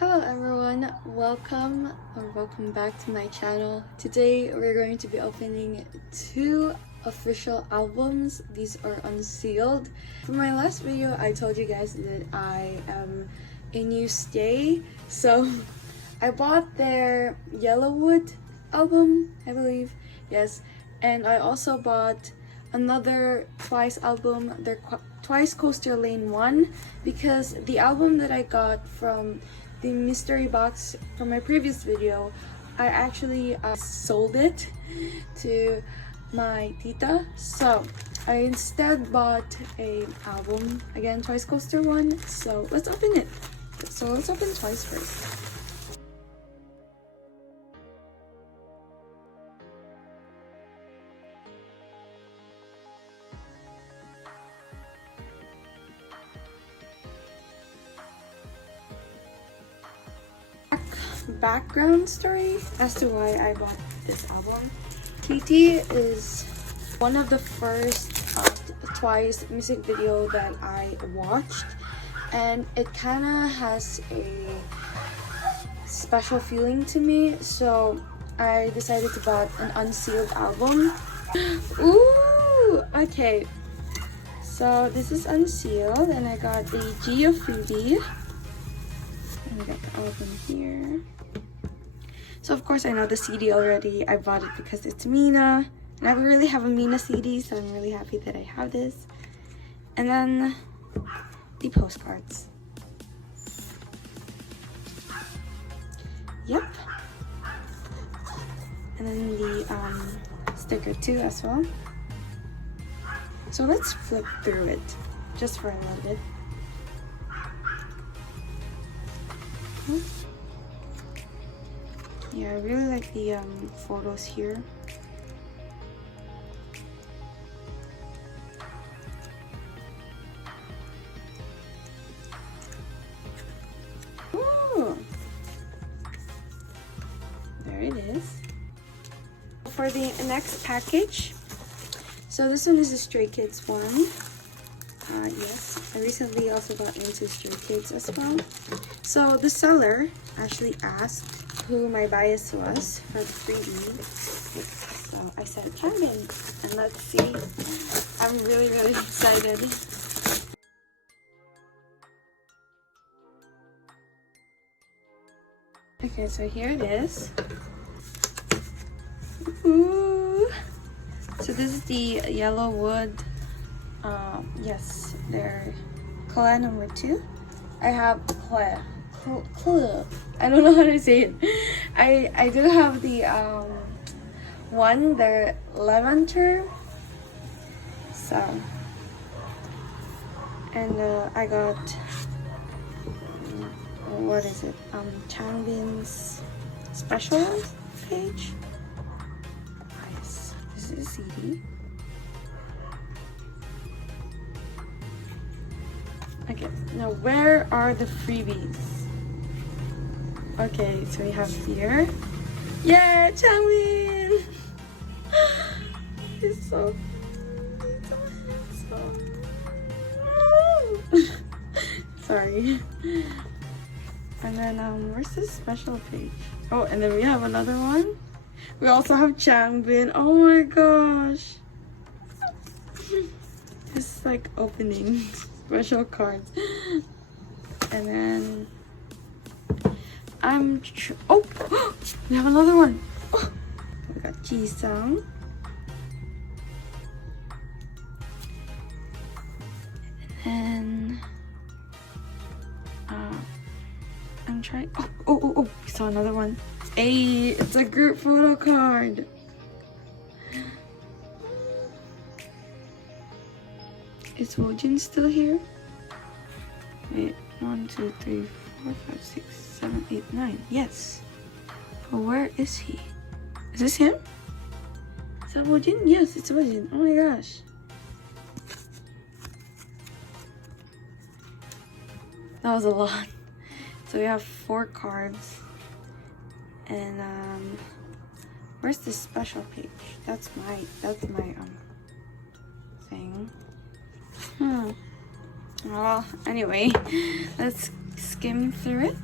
Hello everyone, welcome back to my channel. Today we're going to be opening two official albums. These are unsealed. For my last video I told you guys that I am a new stay, so I bought their Yellowwood album, I believe, yes, and I also bought another Twice album, their Twicecoaster Lane 1, because the album that I got from the mystery box from my previous video, I actually sold it to my tita, so I instead bought a album, again Twicecoaster one. So let's open it. So let's open Twice first. Background story as to why I bought this album. TT is one of the first Twice music video that I watched, and it kind of has a special feeling to me, so I decided to buy an unsealed album. Ooh, okay, so this is unsealed and I got a Geo freebie. I got the album here. So of course I know the CD already. I bought it because it's Mina. And I really have a Mina CD, so I'm really happy that I have this. And then the postcards. Yep. And then the sticker too as well. So let's flip through it just for a little bit. Yeah, I really like the photos here. Ooh. There it is. For the next package, so this one is a Stray Kids one. Yes, I recently also got into Stray Kids as well. So the seller actually asked who my bias was for the freebie. So I said Camden, and let's see. I'm really excited. Okay, so here it is. Ooh. So this is the Yellowwood. Yes, they're collab number 2. I have collab. I don't know how to say it. I do have the one, the Lavender. So, and I got what is it? Changbin's special page. Nice. This is a CD. Okay, now where are the freebies? Okay, so we have here. Yeah, Changbin! He's so sorry. And then where's this special page? Oh, and then we have another one. We also have Changbin. Oh my gosh. It's like opening special cards. And then oh, we have another one. Oh, we got Jisung. And I'm trying. Oh, we saw another one. Hey, it's a group photo card. Is Wojin still here? Wait, 1, 2, 3, 4, 5, 6, 7, 8, 9. Yes. But where is he? Is this him? Is that Wojin? Yes, it's Wojin. Oh my gosh. That was a lot. So we have 4 cards. And where's this special page? That's my thing. Well, anyway, let's skim through it.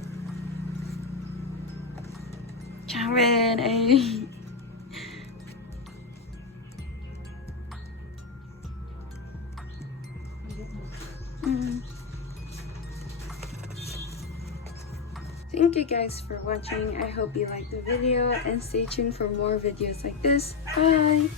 Sharon, eh? Thank you guys for watching. I hope you liked the video and stay tuned for more videos like this. Bye!